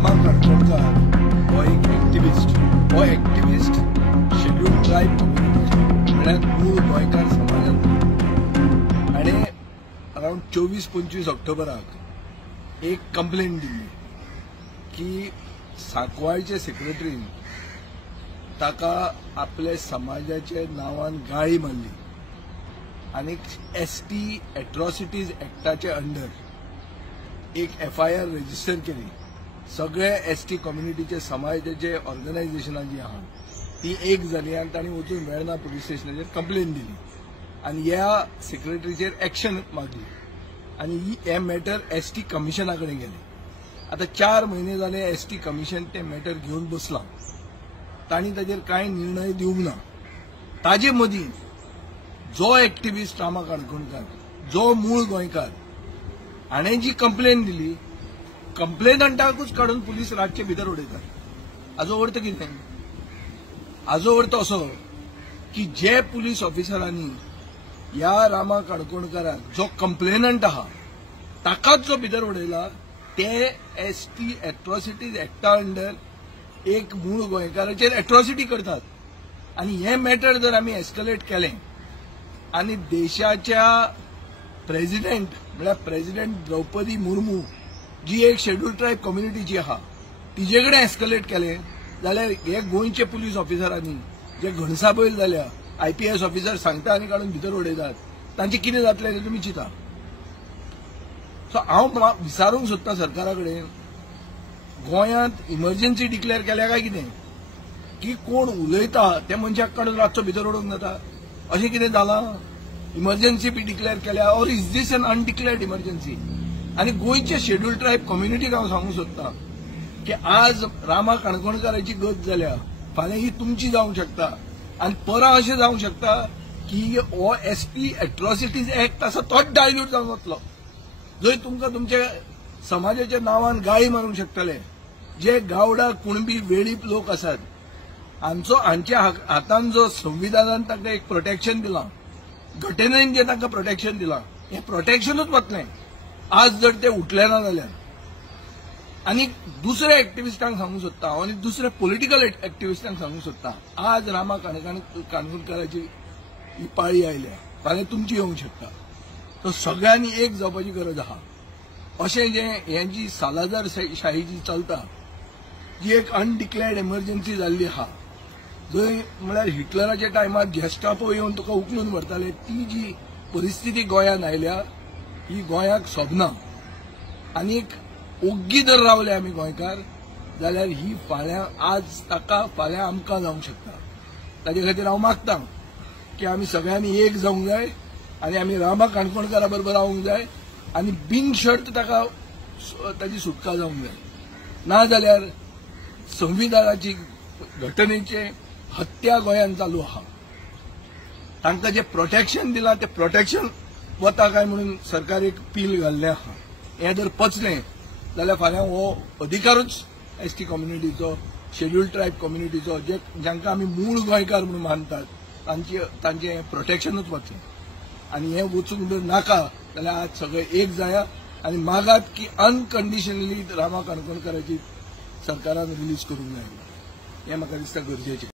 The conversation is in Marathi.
रामा काणकोणकार हो एक एक्टिविस्ट. हो एक्टिविस्ट शेड्यूल्ड ट्रायब कम्युनिटी म्हळ्यार मूळ गोंयकार समाजांत. हाणे अरावंड 24-25 ऑक्टोबराक एक कंप्लेंट दिल्ली की सांकवाळचे सेक्रेटरीन ताका आपल्या समाजाच्या नांवान गाळी मारली आनी एसटी एट्रॉसिटीज एक्टाच्या अंडर एक FIR रजिस्टर केली. सगळे एसटी कम्युनिटीचे समाजाचे ऑर्गनायझेशनां जी आहा ती एक जाली आनी तांणी वचून वेर्णा पुलीस स्टेशनाचेर कंप्लेंट दिली आनी ह्या सेक्रेटरीचेर एक्शन मागली आनी हे मॅटर एसटी कमिशना कडेन गेले. आता 4 म्हयने जाले एसटी कमिशन ते मॅटर घेवन बसलां. तांणी ताचेर कांय निर्णय दिवंक ना. ताजे मदीं जो एक्टिविस्ट रामा काणकोणकार जो मूळ गोंयकार हाणें जी कंप्लेंट दिली कंप्लेनंटाकूच काडून पुलीस रातचे भितर उडयतात. हाजो अर्थ कितें? हाजो अर्थ असो की जे पुलीस ऑफिसरांनी ह्या रामा काणकोणकाराक जो कंप्लेनंट आहा ताकाच जो भितर उडयला ते एसटी एट्रॉसिटीज एक्टा अंडर एक मूळ गोंयकाराचेर एट्रॉसिटी करतात. आनी हे मॅटर जर आमी एस्कलेट केलें आनी देशाच्या प्रेसिडेंट म्हळ्यार प्रेसिडेंट द्रौपदी मुर्मू जी एक शेड्यूल्ड ट्रायब कम्युनिटीची आहा तिजे कडेन एस्कलेट केलें जाल्यार हे गोंयचे पुलीस ऑफिसरांनी जे घणसाबैल जाल्या IPS ऑफिसर सांगता आनी काडून भितर उडयतात तांचें कितें जातलें तें तुमी चिंता. सो हांव विचारूंक सोदतां सरकारा कडेन गोंयांत इमर्जन्सी डिक्लेअर केल्या काय कितें की कोण उलयता त्या मनशाक काडून रातचो भितर उडोवंक जाता अशें कितें जालां? इमर्जन्सी बी डिक्लेअर केल्या or is this an undeclared emergency? आनी गोंयच्या शेड्यूल्ड ट्रायब कम्युनिटीक हांव सांगूंक सोदतां की आज रामा काणकोणकाराची गत जाल्या फाल्यां ही तुमची जावंक शकता आनी परां अशें जावंक शकता की हो एसटी एट्रॉसिटीज एक्ट आसा तोच डायल्यूट जावन वतलो जंय तुमकां तुमच्या समाजाच्या नांवान गाळी मारूंक शकतले. जे गावडा कुणबी वेळीप लोक आसात हांच्या हातान जो संविधानान तांकां एक प्रोटेक्शन दिलां घटनेन जे तांकां प्रोटेक्शन दिलां हें प्रोटेक्शनूच वतलें आज जर ते उठले ना जाल्यार. आनी दुसऱ्या एक्टिविस्टांक सांगूंक सोदतां हांव आनी दुसऱ्या पॉलिटिकल एक्टिविस्टांक सांगूंक सोदतां आज रामा काणकोणकाराची ही पाळी आयल्या फाल्यां तुमची येवंक शकता. तो सगळ्यांनी एक जावपाची गरज आहा. अशें जे हें जी सालाजार शाही जी चलता जी एक अनडिक्लेअर्ड इमर्जन्सी जाल्ली आहा जंय म्हळ्यार हिटलराच्या टायमार गॅस्टापो येवन तुका उखलून व्हरताले ती जी परिस्थिती गोंयांत आयल्या ही गोंयाक सोबना. आनीक ओग्गी जर रावले आमी गोंयकार जाल्यार ही फाल्यां आज ताका फाल्यां आमकां जावंक शकता. ताजे खातीर हांव मागतां की आमी सगळ्यांनी एक जावंक जाय आनी आमी रामा काणकोणकारा बरोबर रावंक जाय आनी बिनशर्त ताका ताची सुटका जावंक जाय. नाजाल्यार संविधानाची घटनेचे हत्या गोंयांत चालू आहा. तांकां जे प्रोटेक्शन दिलां ते प्रोटेक्शन वता काय म्हणून सरकार एक पील घाल्लें आहा. हें जर पचलें जाल्यार फाल्यां हो अधिकारूच एसटी कम्युनिटीचो शेड्यूल्ड ट्रायब कम्युनिटीचो जांकां आमी मूळ गोंयकार म्हणून मानतात तांचें प्रोटेक्शनूच वतलें. आनी हें वचूंक जर नाका जाल्यार आज सगळे एक जाया आनी मागात की अनकंडिशनली रामा काणकोणकाराची सरकारान रिलीज करूंक जाय हें म्हाका दिसता गरजेचें.